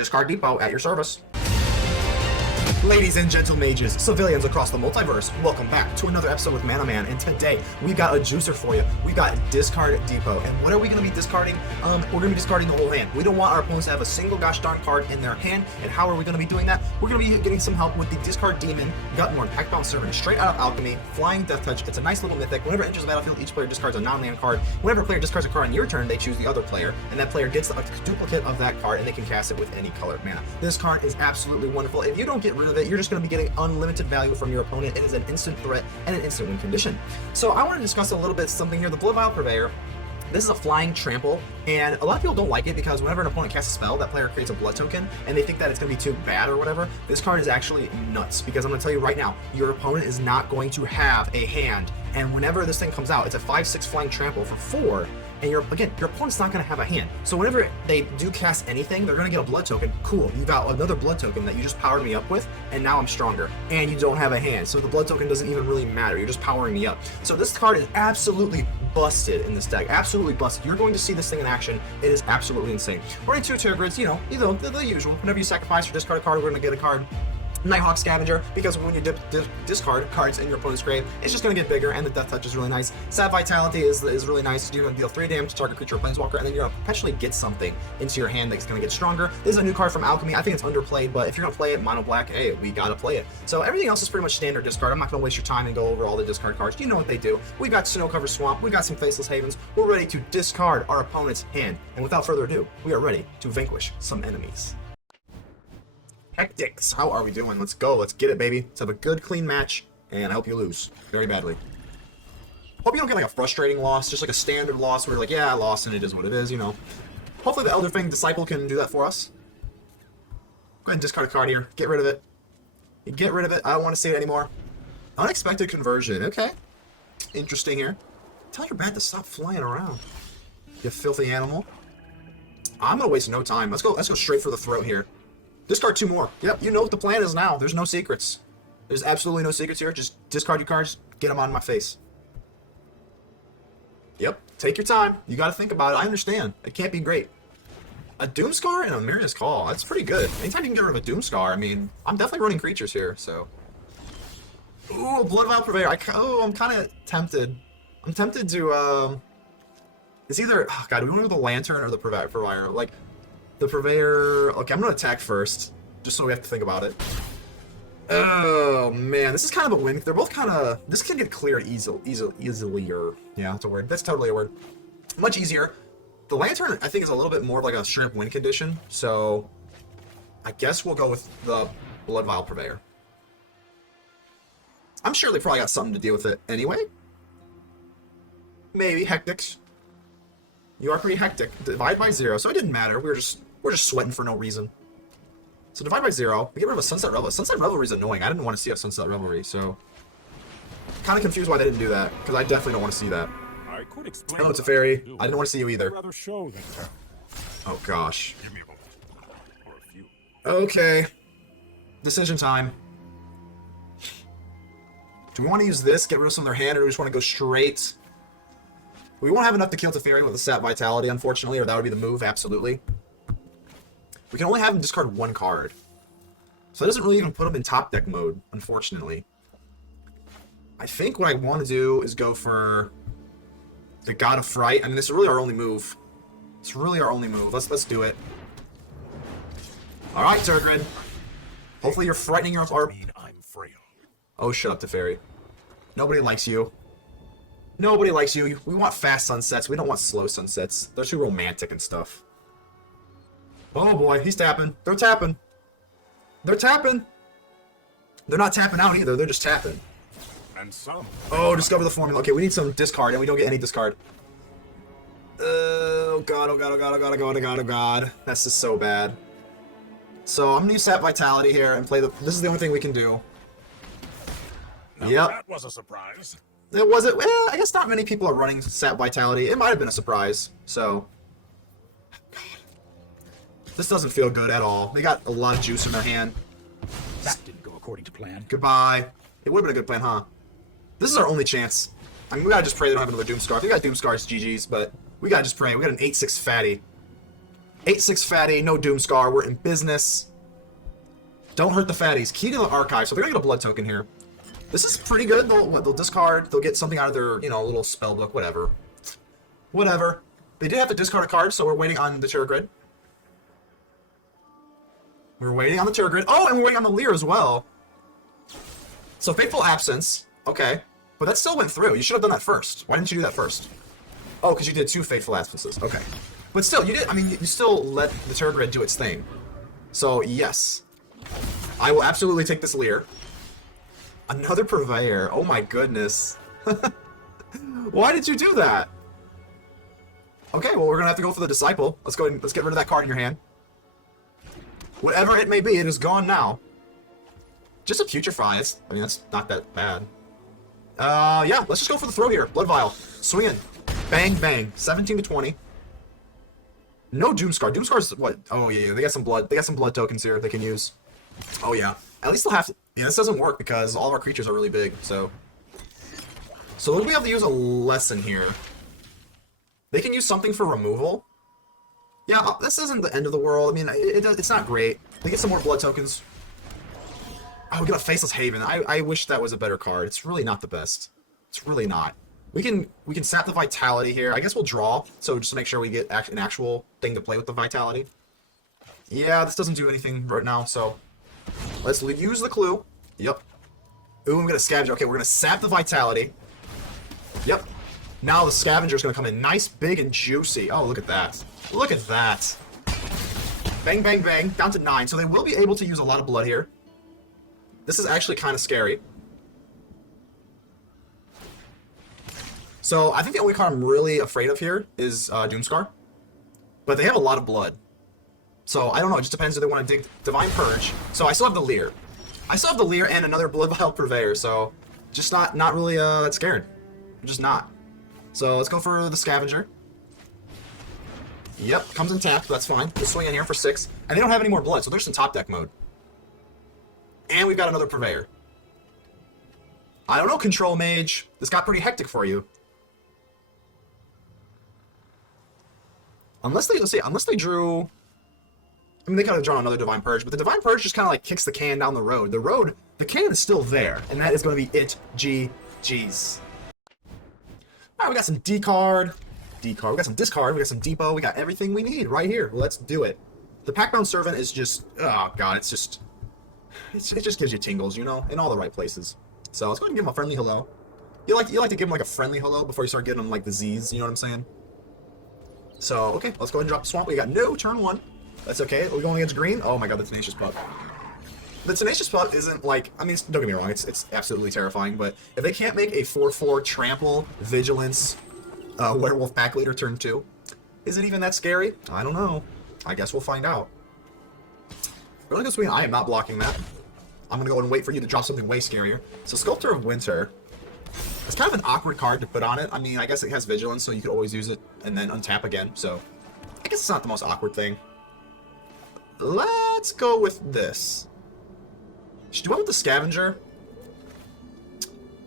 Discard Depot at your service. Ladies and gentle mages, civilians across the multiverse, welcome back to another episode with ManaMan, and today we got a juicer for you. We got Discard Depot, and what are we going to be discarding? We're going to be discarding the whole hand. We don't want our opponents to have a single gosh darn card in their hand, and how are we going to be doing that? We're going to be getting some help with the Discard Demon, Gutmorn, Packbound Servant, straight out of Alchemy, Flying Death Touch. It's a nice little mythic. Whenever it enters the battlefield, each player discards a non-land card. Whenever a player discards a card on your turn, they choose the other player, and that player gets a duplicate of that card, and they can cast it with any colored mana. This card is absolutely wonderful. If you don't get rid of it, you're just going to be getting unlimited value from your opponent. It is an instant threat and an instant win condition. So I want to discuss a little bit something here. The Blood Vial Purveyor. This is a flying trample, and a lot of people don't like it because whenever an opponent casts a spell, that player creates a blood token, and they think that it's going to be too bad or whatever. This card is actually nuts, because I'm going to tell you right now, your opponent is not going to have a hand, and whenever this thing comes out, it's a 5/6 flying trample for 4, and your opponent's not going to have a hand. So whenever they do cast anything, they're going to get a blood token. Cool, you got another blood token that you just powered me up with, and now I'm stronger. And you don't have a hand, so the blood token doesn't even really matter. You're just powering me up. So this card is absolutely busted in this deck. Absolutely busted. You're going to see this thing in action. It is absolutely insane. We're in 2 tier grids, you know, the usual. Whenever you sacrifice or discard a card, we're going to get a card. Nighthawk Scavenger, because when you discard cards in your opponent's grave, it's just going to get bigger, and the Death Touch is really nice. Sap Vitality is really nice. You're going to deal 3 damage to target creature or planeswalker, and then you're going to perpetually get something into your hand that's going to get stronger. This is a new card from Alchemy. I think it's underplayed, but if you're going to play it mono black, hey, we got to play it. So everything else is pretty much standard discard. I'm not going to waste your time and go over all the discard cards. You know what they do. We got Snow Covered Swamp. We got some Faceless Havens. We're ready to discard our opponent's hand. And without further ado, we are ready to vanquish some enemies. Hectics, how are we doing? Let's go. Let's get it, baby. Let's have a good, clean match, and I hope you lose very badly. Hope you don't get like a frustrating loss, just like a standard loss where you're like, yeah, I lost, and it is what it is, you know. Hopefully the Elder Fang Disciple can do that for us. Go ahead and discard a card here. Get rid of it. Get rid of it. I don't want to see it anymore. Unexpected Conversion. Okay. Interesting here. Tell your bat to stop flying around, you filthy animal. I'm going to waste no time. Let's go straight for the throat here. Discard 2 more. Yep, you know what the plan is now. There's no secrets. There's absolutely no secrets here. Just discard your cards, get them on my face. Yep, take your time. You gotta think about it. I understand. It can't be great. A Doomscar and a Mariner's Call. That's pretty good. Anytime you can get rid of a Doomscar, I mean, I'm definitely running creatures here, so. Ooh, Blood Vial Purveyor. I'm kind of tempted. I'm tempted to, it's either, oh god, do we want to do the Lantern or the Purveyor? Like, the Purveyor. Okay, I'm gonna attack first, just so we have to think about it. Oh man, this is kind of a win. They're both kind of. This can get cleared easily. Yeah, that's a word. That's totally a word. Much easier. The Lantern, I think, is a little bit more of like a shrimp win condition. So, I guess we'll go with the Blood Vial Purveyor. I'm sure they probably got something to deal with it anyway. Maybe Hectics. You are pretty hectic. Divide by 0, so it didn't matter. We're just sweating for no reason. So divide by 0. We get rid of a Sunset Revelry. Sunset Revelry is annoying. I didn't want to see a Sunset Revelry, so kind of confused why they didn't do that, because I definitely don't want to see that. I could explain. Hello, Teferi. I didn't want to see you either. Rather show than tell. Oh gosh. Give me a moment. Or a few. Okay. Decision time. Do we want to use this, get rid of some of their hand, or do we just want to go straight? We won't have enough to kill Teferi with a Sap Vitality, unfortunately, or that would be the move, absolutely. We can only have him discard 1 card. So that doesn't really even put him in top deck mode, unfortunately. I think what I want to do is go for the God of Fright. I mean, this is really our only move. It's really our only move. Let's do it. Alright, Turgrid. Hopefully you're frightening your opponent. I'm frail. Oh, shut up, Teferi. Nobody likes you. Nobody likes you. We want fast sunsets. We don't want slow sunsets. They're too romantic and stuff. Oh boy, he's tapping. They're tapping. They're tapping. They're not tapping out either. They're just tapping. And some. Oh, discover the formula. Okay, we need some discard, and we don't get any discard. Oh god, oh god, oh god, oh god, oh god, oh god, oh god. That's just so bad. So I'm gonna use Sap Vitality here and play the. This is the only thing we can do. Now Yep. That was a surprise. It wasn't. Well, I guess not many people are running Sap Vitality. It might have been a surprise. So, God, this doesn't feel good at all. They got a lot of juice in their hand. That didn't go according to plan. Goodbye. It would have been a good plan, huh? This is our only chance. I mean, we gotta just pray they don't have another Doomscar. If they got Doomscar, it's GG's, but we gotta just pray. We got an 8/6 fatty. 8-6 fatty, no Doomscar. We're in business. Don't hurt the fatties. Key to the archive, so they're gonna get a blood token here. This is pretty good. They'll discard. They'll get something out of their, little spell book, whatever. Whatever. They did have to discard a card, so we're waiting on the Terror Grid. We're waiting on the Terror Grid. Oh, and we're waiting on the Leer as well. So Fateful Absence. Okay. But that still went through. You should have done that first. Why didn't you do that first? Oh, because you did 2 Fateful Absences. Okay. But still, you did. I mean, you still let the Terror Grid do its thing. So, yes. I will absolutely take this Leer. Another Purveyor. Oh my goodness. Why did you do that? Okay, well, we're going to have to go for the Disciple. Let's go ahead and let's get rid of that card in your hand. Whatever it may be, it is gone now. Just a Putrefy. I mean, that's not that bad. Yeah, let's just go for the throw here. Blood Vial. Swinging. Bang, bang. 17 to 20. No Doomscar. Doomscar's what? Oh, yeah, they got some blood. They got some blood tokens here they can use. Oh, yeah. At least they'll have to... Yeah, this doesn't work because all of our creatures are really big, so... So we'll be able to use a lesson here. They can use something for removal. Yeah, this isn't the end of the world. I mean, it's not great. They get some more blood tokens. Oh, we got a Faceless Haven. I wish that was a better card. It's really not the best. It's really not. We can sap the Vitality here. I guess we'll draw, so just to make sure we get an actual thing to play with the Vitality. Yeah, this doesn't do anything right now, so... Let's use the clue. Yep. Ooh, I'm gonna Scavenger. Okay, we're gonna sap the Vitality. Yep. Now the Scavenger's gonna come in nice, big, and juicy. Oh, look at that. Look at that. Bang, bang, bang. Down to 9. So they will be able to use a lot of blood here. This is actually kind of scary. So I think the only card I'm really afraid of here is Doomscar. But they have a lot of blood. So I don't know. It just depends if they want to dig Divine Purge. So I still have the Leer. I still have the Leer and another Blood Vial Purveyor. So just not really scared. I'm just not. So let's go for the Scavenger. Yep, comes in tapped, that's fine. We'll swing in here for 6. And they don't have any more blood, so there's some top deck mode. And we've got another Purveyor. I don't know, Control Mage. This got pretty hectic for you. Unless they drew... I mean, they could have drawn another Divine Purge, but the Divine Purge just kind of like kicks the can down the road. The can is still there, and that is going to be it. GG's. Alright, we got some decard. We got some discard, we got some depot, we got everything we need right here. Let's do it. The Packbound Servant is just, oh god, it just gives you tingles, in all the right places. So let's go ahead and give him a friendly hello. You like to give him like a friendly hello before you start getting him like the Z's, you know what I'm saying? So, okay, let's go ahead and drop the Swamp. We got no turn 1. That's okay. Are we going against green? Oh my god, the Tenacious Pup. The Tenacious Pup isn't like, I mean, don't get me wrong, it's absolutely terrifying, but if they can't make a 4/4 trample, vigilance, werewolf pack leader turn 2, is it even that scary? I don't know. I guess we'll find out. Really good swing. I am not blocking that. I'm gonna go and wait for you to drop something way scarier. So Sculptor of Winter. It's kind of an awkward card to put on it. I mean, I guess it has vigilance, so you could always use it and then untap again. So I guess it's not the most awkward thing. Let's go with this. Do I want the Scavenger?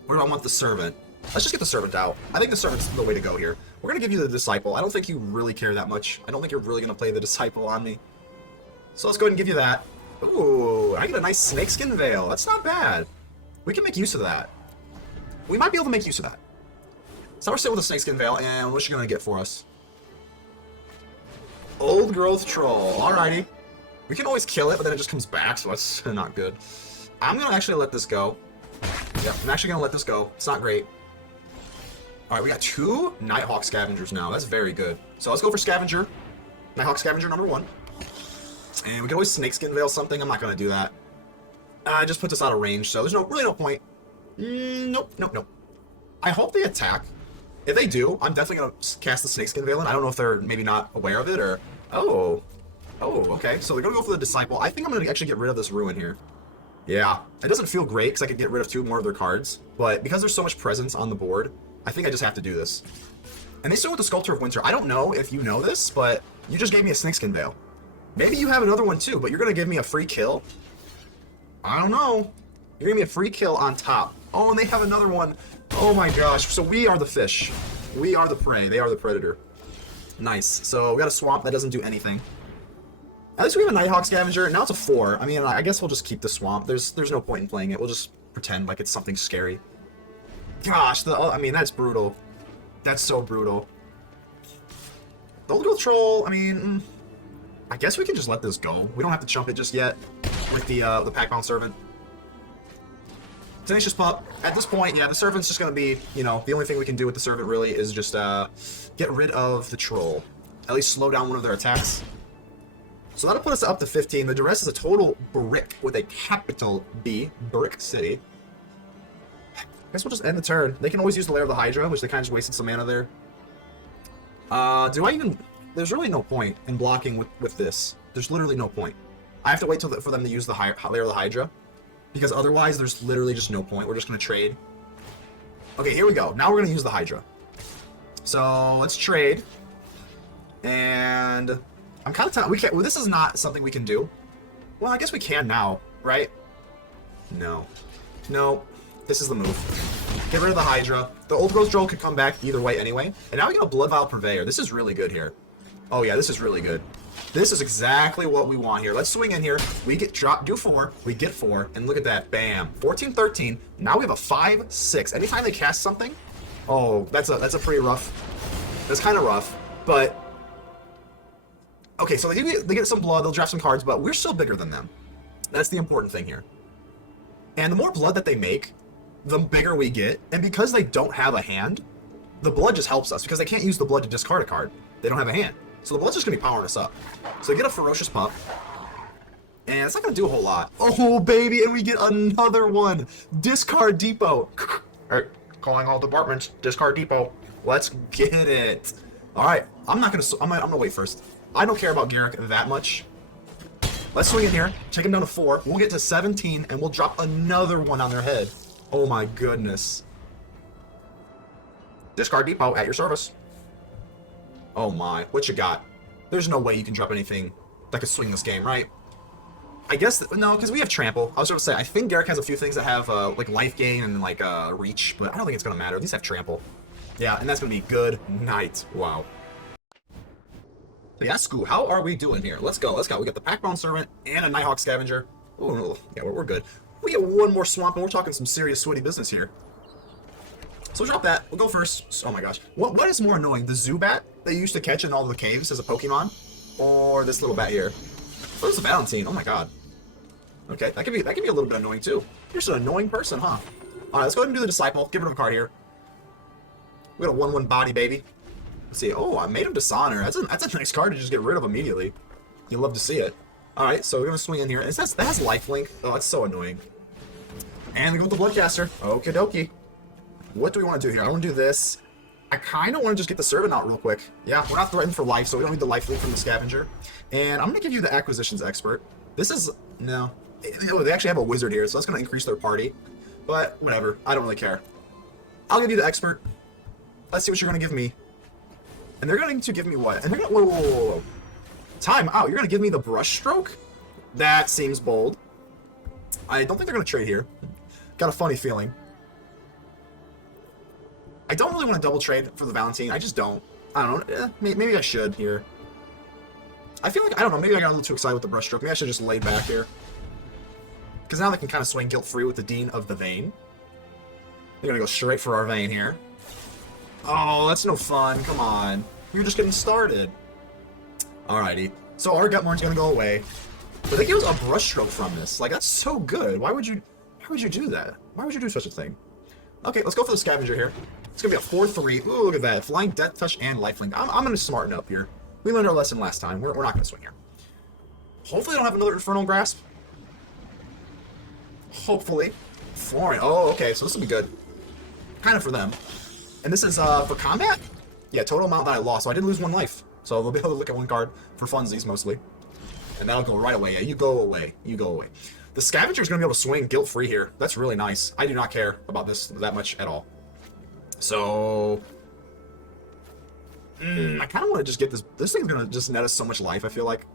Or do I want the Servant? Let's just get the Servant out. I think the Servant's the way to go here. We're going to give you the Disciple. I don't think you really care that much. I don't think you're really going to play the Disciple on me. So let's go ahead and give you that. Ooh, I get a nice Snakeskin Veil. That's not bad. We can make use of that. We might be able to make use of that. So we're sitting with a Snakeskin Veil, and what's she going to get for us? Old Growth Troll. Alrighty. We can always kill it, but then it just comes back, so that's not good. I'm going to actually let this go. Yep, I'm actually going to let this go. It's not great. Alright, we got 2 Nighthawk Scavengers now. That's very good. So let's go for Scavenger. Nighthawk Scavenger number 1. And we can always Snakeskin Veil something. I'm not going to do that. I just put this out of range, so there's really no point. Nope. I hope they attack. If they do, I'm definitely going to cast the Snakeskin Veil in. I don't know if they're maybe not aware of it, or... Oh, okay. So they're going to go for the Disciple. I think I'm going to actually get rid of this Ruin here. Yeah. It doesn't feel great, because I could get rid of 2 more of their cards. But because there's so much presence on the board, I think I just have to do this. And they start with the Sculptor of Winter. I don't know if you know this, but you just gave me a Snakeskin Veil. Maybe you have another one too, but you're going to give me a free kill? I don't know. You're going to give me a free kill on top. Oh, and they have another one. Oh my gosh. So we are the fish. We are the prey. They are the predator. Nice. So we got a Swamp that doesn't do anything. At least we have a Nighthawk Scavenger, and now it's a 4. I mean, I guess we'll just keep the Swamp. There's no point in playing it. We'll just pretend like it's something scary. Gosh, I mean, that's brutal. That's so brutal. The Old Growth Troll, I mean, I guess we can just let this go. We don't have to chump it just yet with the Packbound Servant. Tenacious Pup. At this point, yeah, the Servant's just going to be, you know, the only thing we can do with the Servant really is just get rid of the Troll. At least slow down one of their attacks. So that'll put us up to 15. The rest is a total brick with a capital B, Brick City. I guess we'll just end the turn. They can always use the Lair of the Hydra, which they kind of just wasted some mana there. Do I even... There's really no point in blocking with this. There's literally no point. I have to wait for them to use the Lair of the Hydra, because otherwise there's literally just no point. We're just going to trade. Okay, here we go. Now we're going to use the Hydra. So let's trade. And I'm kind of telling... Well, this is not something we can do. Well, I guess we can now, right? No. No. This is the move. Get rid of the Hydra. The Old Growth Troll could come back either way anyway. And now we got a Blood Vial Purveyor. This is really good here. Oh yeah, this is really good. This is exactly what we want here. Let's swing in here. We get do 4. We get 4. And look at that. Bam. 14, 13. Now we have a 5, 6. Anytime they cast something... Oh, that's a pretty rough... That's kind of rough. But... Okay, so they get some blood. They'll draft some cards. But we're still bigger than them. That's the important thing here. And the more blood that they make, the bigger we get. And because they don't have a hand, the blood just helps us. Because they can't use the blood to discard a card. They don't have a hand. So the blood's just going to be powering us up. So we get a Ferocious Pup. And it's not going to do a whole lot. Oh, baby, and we get another one. Discard Depot. Alright, calling all departments. Discard Depot. Let's get it. Alright, I'm gonna wait first. I don't care about Garrick that much. Let's swing in here. Take him down to 4. We'll get to 17, and we'll drop another one on their head. Oh my goodness. Discard Depot at your service. Oh my, what you got? There's no way you can drop anything that could swing this game, right? I guess, no, because we have Trample. I was going to say, I think Garrick has a few things that have, like, life gain and, like, reach, but I don't think it's going to matter. These have Trample. Yeah, and that's going to be good night. Wow. Yasku, how are we doing here? Let's go, let's go. We got the Packbound Servant and a Nighthawk Scavenger. Oh, yeah, we're good. We get one more Swamp, and we're talking some serious sweaty business here. So drop that. We'll go first. Oh my gosh. What is more annoying? The Zubat that you used to catch in all the caves as a Pokemon? Or this little bat here? Oh, it's a Valentine. Oh my god. Okay, that could be a little bit annoying too. You're just an annoying person, huh? Alright, let's go ahead and do the Disciple. Get rid of a card here. We got a 1/1 body, baby. Let's see. Oh, I made him Dishonor. That's a nice card to just get rid of immediately. You love to see it. Alright, so we're gonna swing in here. That has lifelink. Oh, that's so annoying. And we go with the Bloodcaster. Okie dokie. What do we want to do here? I want to do this. I kind of want to just get the Servant out real quick. Yeah, we're not threatened for life, so we don't need the life link from the Scavenger. And I'm going to give you the Acquisitions Expert. This is... No. They actually have a Wizard here, so that's going to increase their party. But, whatever. I don't really care. I'll give you the Expert. Let's see what you're going to give me. And they're going to give me what? And they're going to... Whoa. Time out. You're going to give me the Brush Stroke? That seems bold. I don't think they're going to trade here. Got a funny feeling. I don't really want to double trade for the Valentine. I just don't. I don't know. Maybe I should here. I feel like, I don't know, maybe I got a little too excited with the Brushstroke. Maybe I should just lay back here. Because now they can kind of swing guilt-free with the Dean of the Vein. They're going to go straight for our Vein here. Oh, that's no fun. Come on. We were just getting started. Alrighty. So our Gutmorn's going to go away. But they give us a Brushstroke from this. Like, that's so good. Why would you do that? Why would you do such a thing? Okay, let's go for the Scavenger here. It's going to be a 4/3. Ooh, look at that. Flying, Death Touch, and Lifelink. I'm going to smarten up here. We learned our lesson last time. We're not going to swing here. Hopefully they don't have another Infernal Grasp. Hopefully. Flooring. Oh, okay, so this will be good. Kind of for them. And this is for combat? Yeah, total amount that I lost. So I did lose 1 life. So they'll be able to look at 1 card for funsies, mostly. And that'll go right away. Yeah, you go away. You go away. The Scavenger's going to be able to swing guilt-free here. That's really nice. I do not care about this that much at all. So... I kind of want to just get this... This thing's going to just net us so much life, I feel like.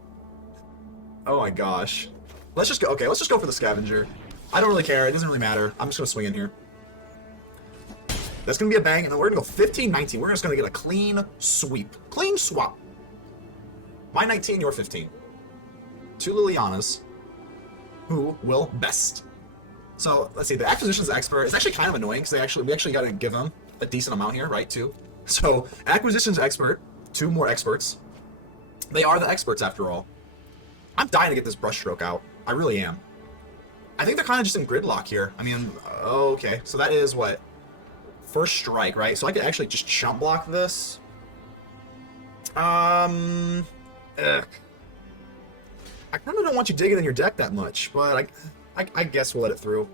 Oh my gosh. Let's just go... Okay, let's just go for the Scavenger. I don't really care. It doesn't really matter. I'm just going to swing in here. That's going to be a bang, and then we're going to go 15-19. We're just going to get a clean sweep. Clean swap. My 19, your 15. 2 Lilianas. Who will best? So let's see. The acquisitions expert is actually kind of annoying because we actually got to give them a decent amount here, right? 2. So acquisitions expert, 2 more experts. They are the experts after all. I'm dying to get this brushstroke out. I really am. I think they're kind of just in gridlock here. I mean, okay. So that is what? First strike, right? So I could actually just chump block this. Ugh. I kind of don't want you digging in your deck that much, but I guess we'll let it through.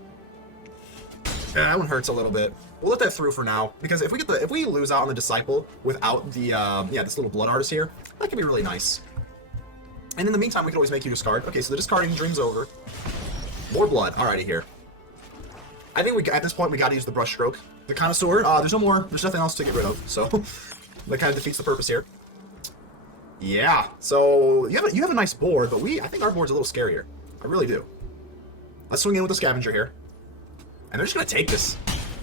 Yeah, that one hurts a little bit. We'll let that through for now, because if we lose out on the Disciple without the this little Blood Artist here, that could be really nice. And in the meantime, we can always make you discard. Okay, so the discarding dream's over. More blood. Alrighty here. I think at this point we got to use the brushstroke. The Connoisseur. There's nothing else to get rid of, so that kind of defeats the purpose here. Yeah. So you have a nice board, but I think our board's a little scarier. I really do. Let's swing in with the Scavenger here, and they're just gonna take this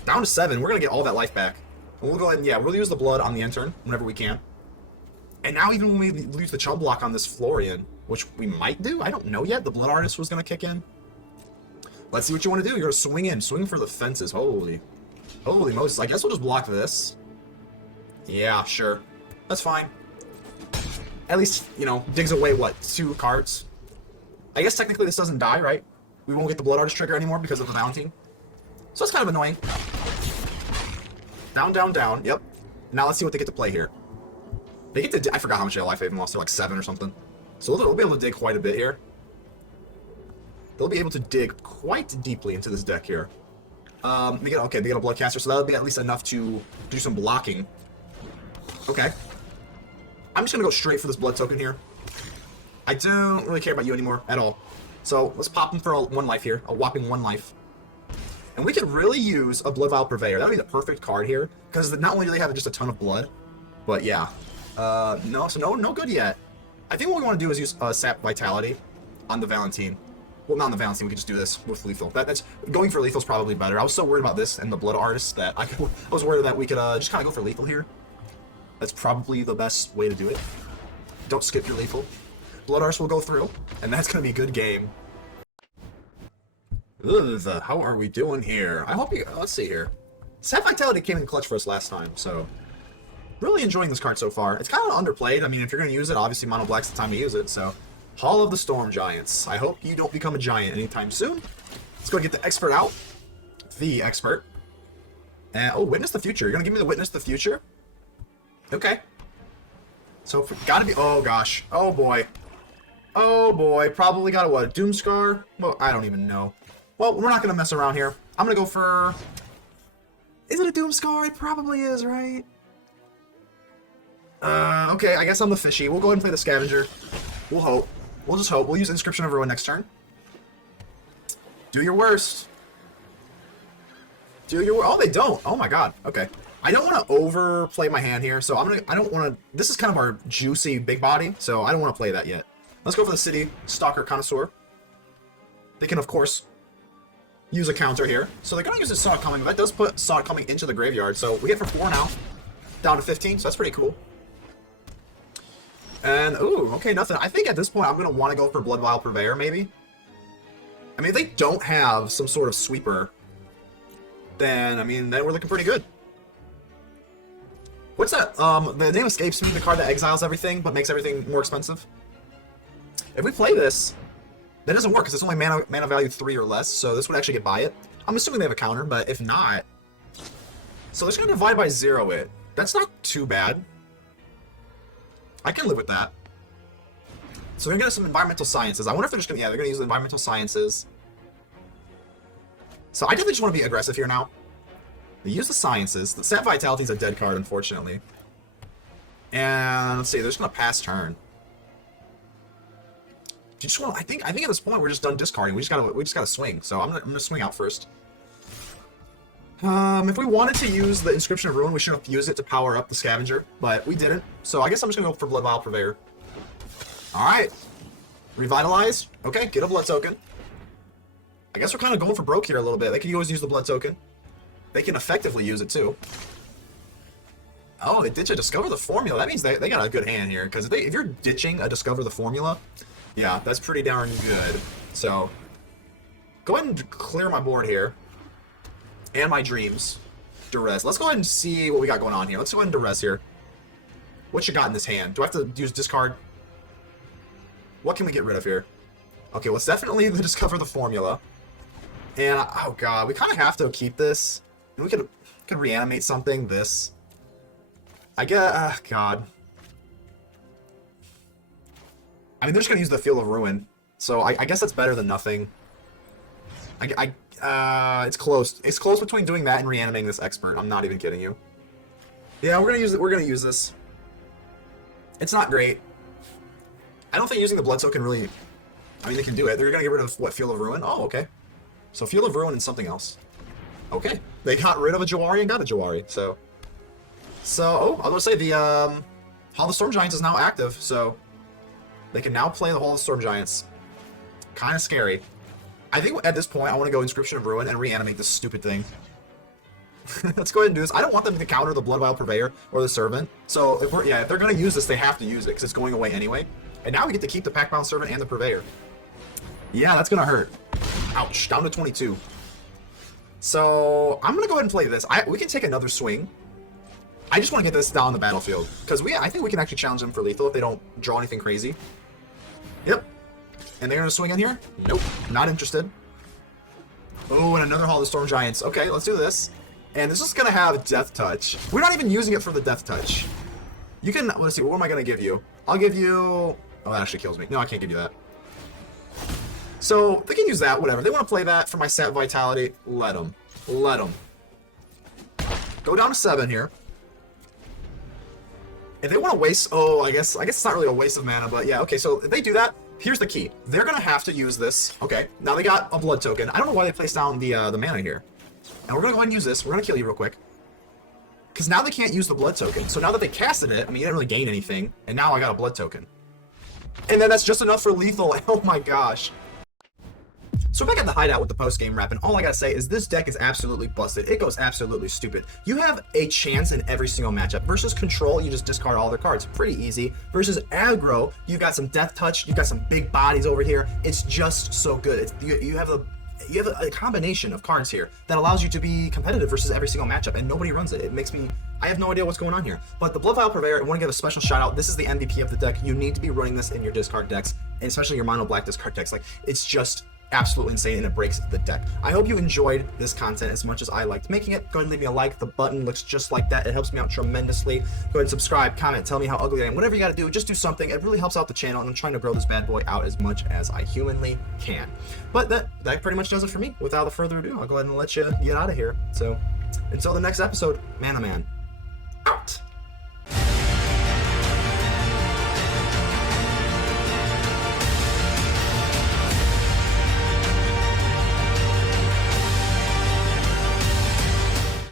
down to 7. We're gonna get all that life back, and we'll go ahead and we'll use the blood on the end turn whenever we can. And now even when we use the chump block on this Florian, which we might do, I don't know yet. The Blood Artist was gonna kick in. Let's see what you want to do. You're gonna swing in, swing for the fences. Holy Moses! I guess we'll just block this. Yeah, sure, that's fine. At least, digs away, what, 2 cards? I guess technically this doesn't die, right? We won't get the Blood Artist trigger anymore because of the Valentine. So that's kind of annoying. Down, down, down. Yep. Now let's see what they get to play here. They get to... I forgot how much life they've lost. They're like 7 or something. So they'll be able to dig quite a bit here. They'll be able to dig quite deeply into this deck here. They get a Bloodcaster, so that'll be at least enough to do some blocking. Okay. I'm just gonna go straight for this blood token here. I don't really care about you anymore at all. So let's pop him for 1 life here, a whopping 1 life. And we could really use a Blood Vial Purveyor. That would be the perfect card here, because not only do they have just a ton of blood, but yeah. No good yet. I think what we want to do is use Sap Vitality on the Valentine. Well, not on the Valentine, we can just do this with Lethal. That's going for Lethal is probably better. I was so worried about this and the Blood Artist that I was worried that we could just kind of go for Lethal here. That's probably the best way to do it. Don't skip your Lethal. Blood Artist will go through, and that's going to be a good game. Ugh, how are we doing here? I hope you... Let's see here. Sap Vitality came in clutch for us last time, so... Really enjoying this card so far. It's kind of underplayed. I mean, if you're going to use it, obviously Mono Black's the time to use it, so... Hall of the Storm Giants. I hope you don't become a giant anytime soon. Let's go get the Expert out. The Expert. And, oh, Witness the Future. You're going to give me the Witness the Future? Okay. So, gotta be... Oh, gosh. Oh, boy. Oh, boy. Probably got a, what, Doomscar? Well, I don't even know. Well, we're not going to mess around here. I'm going to go for... Is it a Doomscar? It probably is, right? Okay, I guess I'm the fishy. We'll go ahead and play the Scavenger. We'll hope. We'll just hope. We'll use Inscription of Ruin next turn. Do your worst. Do your... Oh, they don't. Oh, my God. Okay. I don't want to overplay my hand here, so I don't want to... This is kind of our juicy big body, so I don't want to play that yet. Let's go for the City Stalker Connoisseur. They can, of course, use a counter here. So they're going to use a Saw Coming, but that does put Saw Coming into the graveyard. So we get for 4 now, down to 15, so that's pretty cool. And, ooh, okay, nothing. I think at this point I'm going to want to go for Blood Vial Purveyor, maybe. I mean, if they don't have some sort of sweeper, then, I mean, then we're looking pretty good. What's that? The name escapes me, the card that exiles everything, but makes everything more expensive. If we play this, that doesn't work, because it's only mana value 3 or less, so this would actually get by it. I'm assuming they have a counter, but if not... So they're just going to divide by 0 it. That's not too bad. I can live with that. So we're going to get some Environmental Sciences. I wonder if they're just going to... Yeah, they're going to use the Environmental Sciences. So I definitely just want to be aggressive here now. They use the Sciences. The Sap Vitality is a dead card, unfortunately. And let's see, they're just going to pass turn. You just want, I think at this point we're just done discarding. We just gotta swing. So I'm gonna swing out first. If we wanted to use the Inscription of Ruin, we should have used it to power up the Scavenger, but we didn't. So I guess I'm just gonna go for Blood Vial Purveyor. All right, Revitalize. Okay, get a blood token. I guess we're kind of going for broke here a little bit. They can always use the blood token. They can effectively use it too. Oh, they ditch a Discover the Formula. That means they got a good hand here, because if you're ditching a Discover the Formula, Yeah, that's pretty darn good. So, go ahead and clear my board here. And my dreams. Duress. Let's go ahead and see what we got going on here. Let's go ahead and Duress here. What you got in this hand? Do I have to use discard? What can we get rid of here? Okay, well, it's definitely the Discover the Formula. And, oh god, we kind of have to keep this. We could reanimate something, this. I guess, god. I mean, they're just going to use the Field of Ruin. So I guess that's better than nothing. It's close. It's close between doing that and reanimating this Expert. I'm not even kidding you. Yeah, we're gonna use this. It's not great. I don't think using the Blood Token really... I mean, they can do it. They're gonna get rid of, what, Field of Ruin? Oh, okay. So Field of Ruin and something else. Okay. They got rid of a Jawari and got a Jawari, so... oh, I was gonna say, the, Hall of the Storm Giants is now active, so... They can now play the Hall of the Storm Giants. Kind of scary. I think at this point, I want to go Inscription of Ruin and reanimate this stupid thing. Let's go ahead and do this. I don't want them to counter the Bloodwild Purveyor or the Servant. So, if they're going to use this, they have to use it, because it's going away anyway. And now we get to keep the Packbound Servant and the Purveyor. Yeah, that's going to hurt. Ouch, down to 22. So, I'm going to go ahead and play this. We can take another swing. I just want to get this down on the battlefield, because I think we can actually challenge them for lethal if they don't draw anything crazy. Yep. And they're going to swing in here? Nope. Not interested. Oh, and another Hall of the Storm Giants. Okay, let's do this. And this is going to have Death Touch. We're not even using it for the Death Touch. You can... Let's see, what am I going to give you? I'll give you... Oh, that actually kills me. No, I can't give you that. So, they can use that, whatever. They want to play that for my Sap Vitality. Let them. Let them. Go down to 7 here. If they want to waste... Oh, I guess it's not really a waste of mana, but yeah, okay, so if they do that... Here's the key. They're going to have to use this. Okay, now they got a Blood Token. I don't know why they placed down the mana here. And we're going to go ahead and use this. We're going to kill you real quick. Because now they can't use the Blood Token. So now that they casted it, I mean, you didn't really gain anything. And now I got a Blood Token. And then that's just enough for lethal. Oh my gosh. So back at the hideout with the post-game wrap, and all I gotta say is this deck is absolutely busted. It goes absolutely stupid. You have a chance in every single matchup. Versus Control, you just discard all their cards. Pretty easy. Versus Aggro, you've got some Death Touch, you've got some big bodies over here. It's just so good. You have a combination of cards here that allows you to be competitive versus every single matchup, and nobody runs it. It makes me... I have no idea what's going on here. But the Bloodvial Purveyor, I want to give a special shout out. This is the MVP of the deck. You need to be running this in your discard decks, and especially your mono black discard decks. Like, it's just... absolutely insane, and it breaks the deck. I hope you enjoyed this content as much as I liked making it. Go ahead and leave me a like. The button looks just like that. It helps me out tremendously. Go ahead and subscribe, comment, tell me how ugly I am. Whatever you gotta do, just do something. It really helps out the channel, and I'm trying to grow this bad boy out as much as I humanly can. But that pretty much does it for me. Without further ado, I'll go ahead and let you get out of here. So, until the next episode, ManaMan.